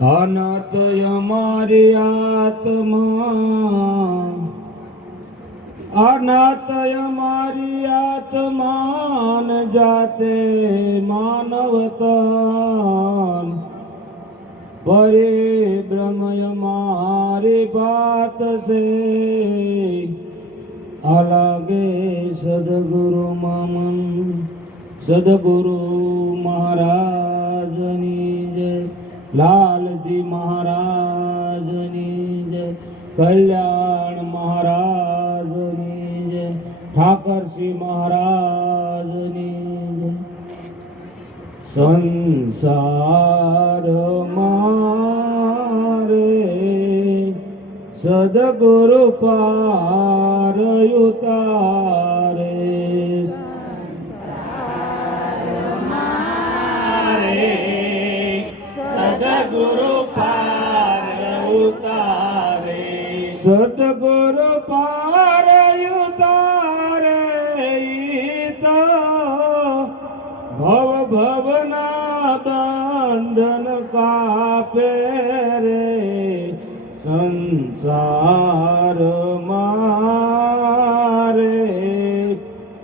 અનાથ અમારી આત્મા, અનાથ અમારી આત્માન જાતે માનવતન, પરે બ્રહ્મ અમારી બાત સે અલગે સદગુરુ મામન, સદગુરુ મહારાજની જય, લાલજી મહારાજની જય, કલ્યાણ મહારાજની જય, ઠાકરસિંહ મહારાજની જય. સંસાર મારે સદગુરુ પાર ઉતારે, સદગુરુ પાર ઉતારે, સદગુરુ પાર ઉતારે, ઈ તો ભવ ભવના બંધન કાપે રે. સંસાર મારે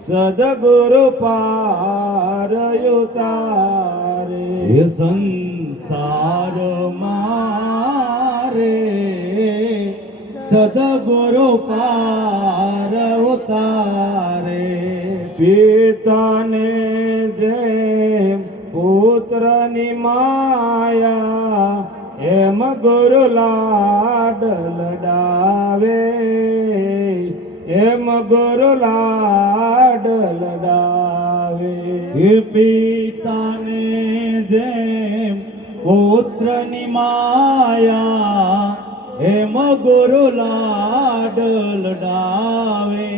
સદગુરુ પાર ઉતારે, સંસાર મારે સદગુરુ પાર ઉતારે. પિતાને જેમ પુત્રની માયા, એમ ગુરુ લાડ લડાવે, એમ ગુરુ લાડ લડાવે. પિતાને જેમ પુત્રની માયા, એમ ગુરુ લાડ લડાવે,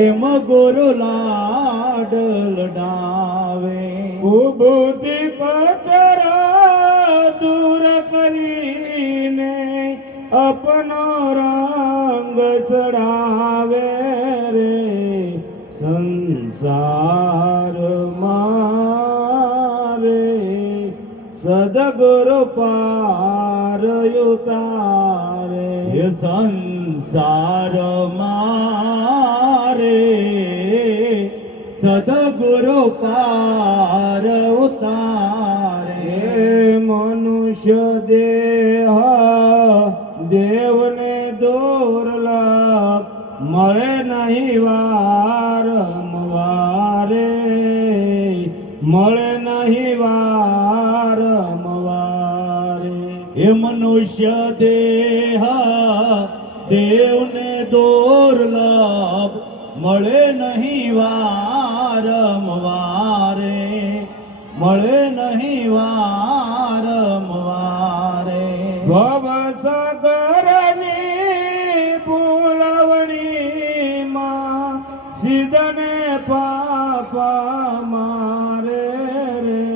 એમ ગુરુ લાડ લડાવે. કુબુદ્ધિ કચરા દૂર કરીને અપનો રંગ ચડાવે રે. સંસાર મારે સદગુરુ પાર ઉતારે, સંસાર મારે સદગુરુ પાર ઉતારે. મનુષ્ય દેહ દેવને દુર્લભ, મળે નહીં વારંવારે, મળે નહીં વારંવારે. એ મનુષ્ય દેહ દેવને દુર્લભ, મળે નહીં વારંવારે, મળે નહીં વારંવારે. ભવસાગરની ફૂલવણીમાં સિદ્ધને પાપ મારે રે.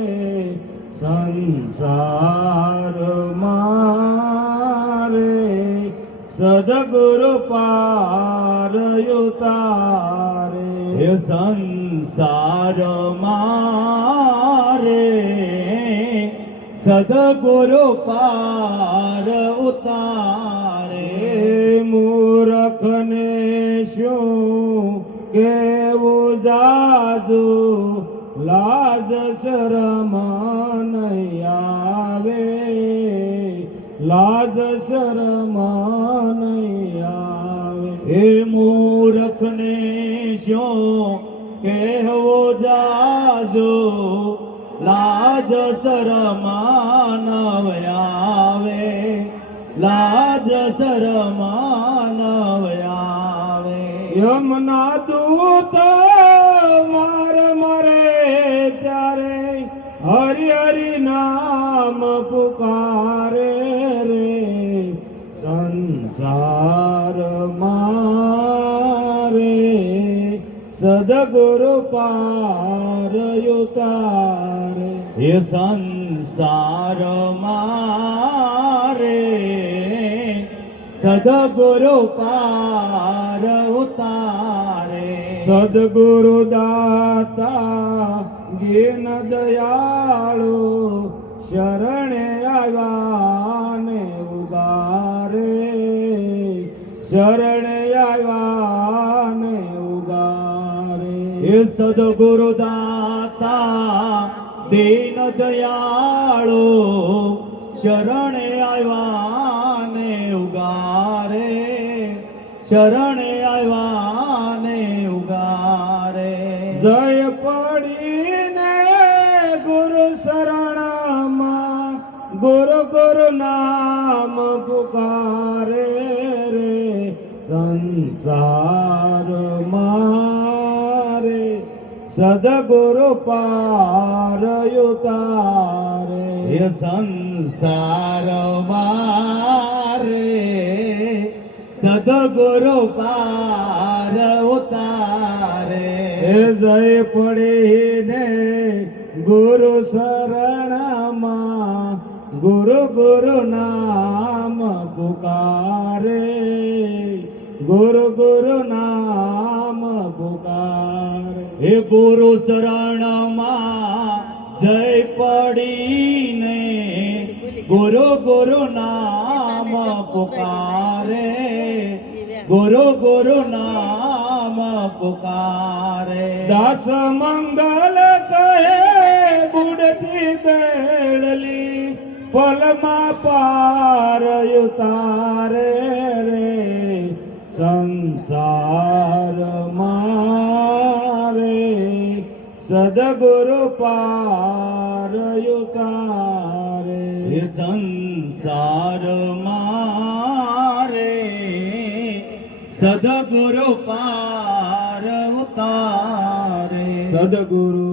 સંસાર મારે સદગુરુ પાર ઉતારે, સંસાર મારે સદગુરુ પાર ઉતારે. મૂર્ખને શું કેવું જાજુ, લાજ શરમ નહીં આવે, લાજ શરમ નહીં આવે. એ મૂર્ખને શું કહેવો જાજો, લાજ શરમ ન આવે, લાજ શરમ ન આવે. યમના દૂત માર મરે ત્યારે હરિ હરિ નામ પુકારે રે. સંસાર મારે સદગુરુ પાર ઉતારે, એ સંસાર મારે સદગુરુ પાર ઉતારે. સદગુરુ દાતા દીન દયાળુ, શરણે આવ્યા ને ઉગારે, શરણે આવ્યા ને ઉગારે. હે સદગુરુ દાતા દીન દયાળો, શરણે આવ્યા ને ઉગારે, શરણે આવ્યા ને ઉગારે. જય પડીને ગુરુ શરણમાં, ગુરુ ગુરુ નામ પુકારે રે. સંસાર મારે સદગુરુ પાર ઉતારે. હે સંસાર મારે સદગુરુ પાર ઉતારે. હે જય પડીને ગુરુ શરણમાં, ગુરુ ગુરુ નામ પુકારે, ગુરુ ગુરુ નામ પુકારે. હે ગુરુ શરણમાં જય પડીને ગુરુ ગુરુ નામ પુકારે, ગુરુ ગુરુ નામ પુકારે. દાસ મંગલ કહે બુડતી બેડલી, પલમાં પાર ઉતારે રે. સંસાર મારે સદગુરુ પાર ઉતારે. હે સંસાર મારે સદગુરુ પાર ઉતારે. સદગુરુ